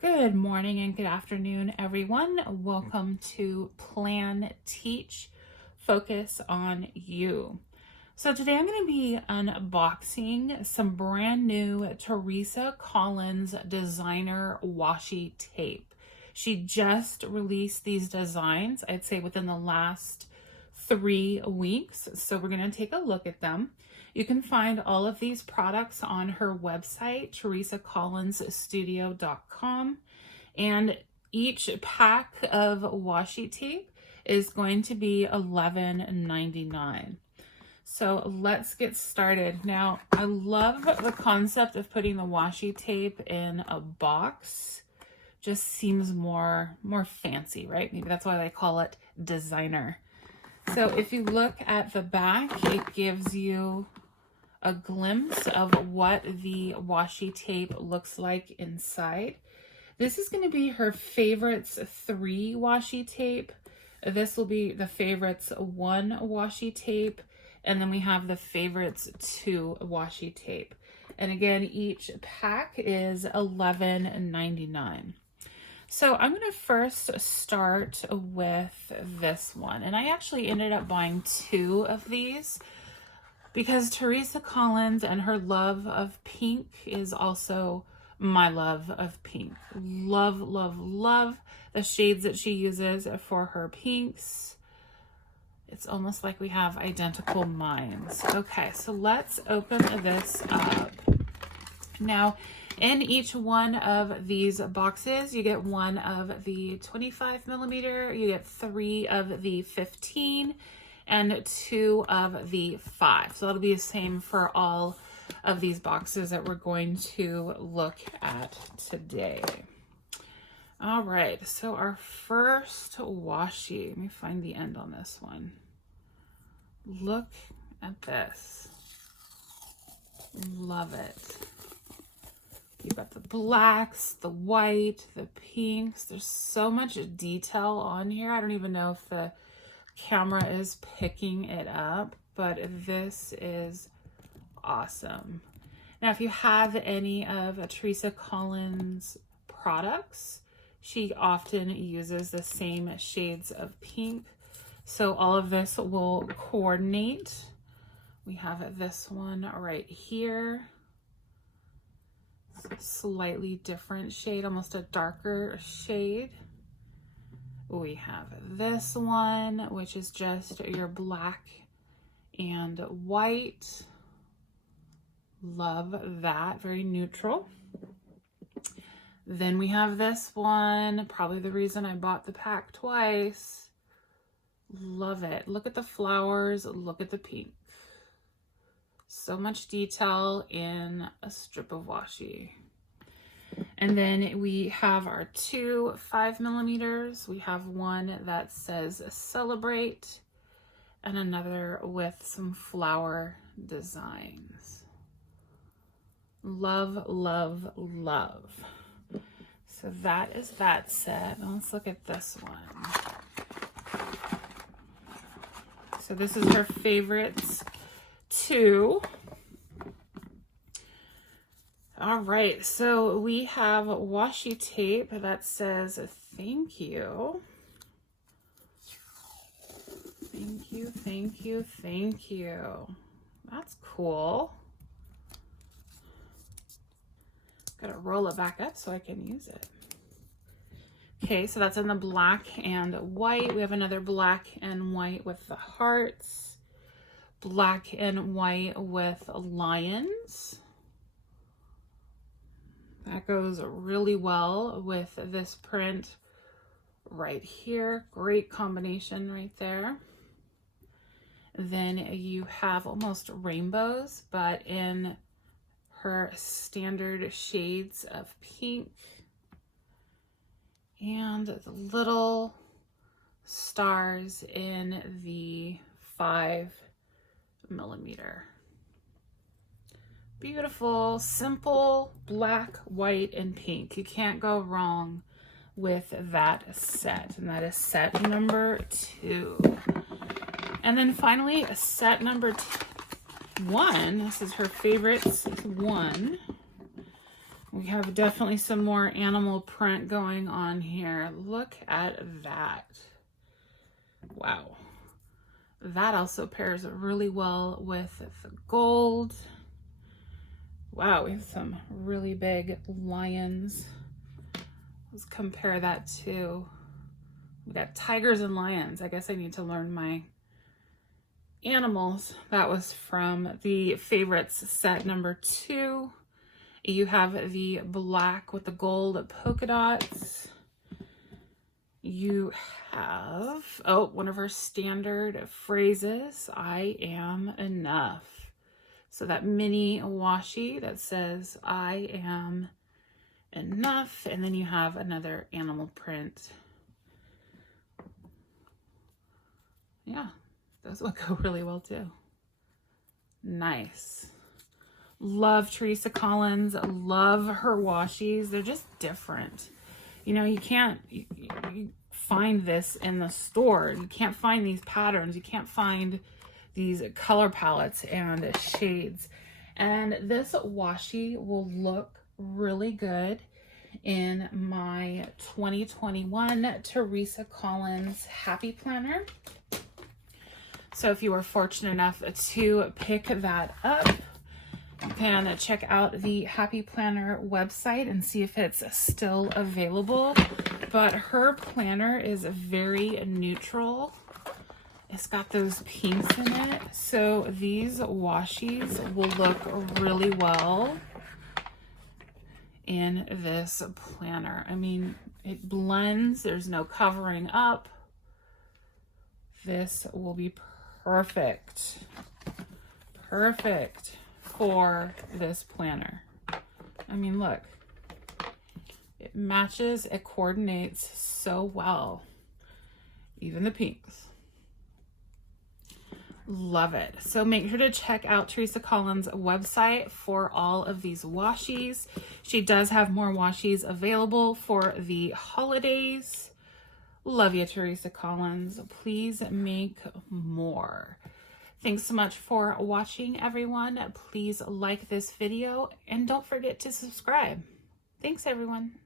Good morning and good afternoon, everyone. Welcome to Plan, Teach, Focus on You. So today I'm going to be unboxing some brand new Teresa Collins designer washi tape. She just released these designs, I'd say within the last 3 weeks. So we're going to take a look at them. You can find all of these products on her website, teresacollinsstudio.com. And each pack of washi tape is going to be $11.99. So let's get started. Now, I love the concept of putting the washi tape in a box. Just seems more fancy, right? Maybe that's why they call it designer. So if you look at the back, it gives you a glimpse of what the washi tape looks like inside. This is going to be her favorites 3 washi tape. This will be the favorites 1 washi tape. And then we have the favorites 2 washi tape. And again, each pack is $11.99. So I'm going to first start with this one. And I actually ended up buying 2 of these because Teresa Collins and her love of pink is also my love of pink. Love, love, love the shades that she uses for her pinks. It's almost like we have identical minds. Okay, so let's open this up. Now, in each one of these boxes, you get 1 of the 25 millimeter, you get 3 of the 15, and 2 of the 5. So that'll be the same for all of these boxes that we're going to look at today. All right, so our first washi, let me find the end on this one. Look at this. Love it. You've got the blacks, the white, the pinks. There's so much detail on here. I don't even know if the camera is picking it up, but this is awesome. Now, if you have any of Teresa Collins products, she often uses the same shades of pink. So all of this will coordinate. We have this one right here. Slightly different shade, almost a darker shade. We have this one, which is just your black and white. Love that, very neutral. Then we have this one, probably the reason I bought the pack twice. Love it. Look at the flowers, look at the pink. So much detail in a strip of washi. And then we have our 2 5 millimeters. We have one that says celebrate and another with some flower designs. Love, love, love. So that is that set. Now let's look at this one. So this is her favorites 2. All right, so we have washi tape that says thank you. Thank you, thank you, thank you. That's cool. Gotta roll it back up so I can use it. Okay, so that's in the black and white. We have another black and white with the hearts. Black and white with lions. That goes really well with this print right here. Great combination right there. Then you have almost rainbows, but in her standard shades of pink. And the little stars in the 5 millimeter. Beautiful, simple, black, white, and pink. You can't go wrong with that set. And that is set number 2. And then finally, set number 1. This is her favorites 1. We have definitely some more animal print going on here. Look at that. Wow. That also pairs really well with the gold. Wow, we have some really big lions. Let's compare that to, we got tigers and lions. I guess I need to learn my animals. That was from the favorites set number 2. You have the black with the gold polka dots. You have, oh, one of our standard phrases, I am enough. So that mini washi that says, I am enough. And then you have another animal print. Yeah, those will go really well too. Nice. Love Teresa Collins. Love her washis. They're just different. You know, you can't you find this in the store. You can't find these patterns. You can't find these color palettes and shades. And this washi will look really good in my 2021 Teresa Collins Happy Planner. So if you were fortunate enough to pick that up, you can check out the Happy Planner website and see if it's still available. But her planner is very neutral. It's got those pinks in it. So these washis will look really well in this planner. I mean, it blends. There's no covering up. This will be perfect. Perfect for this planner. I mean, look, it matches, it coordinates so well. Even the pinks. Love it. So make sure to check out Teresa Collins' website for all of these washis. She does have more washis available for the holidays. Love you, Teresa Collins. Please make more. Thanks so much for watching, everyone. Please like this video and don't forget to subscribe. Thanks, everyone.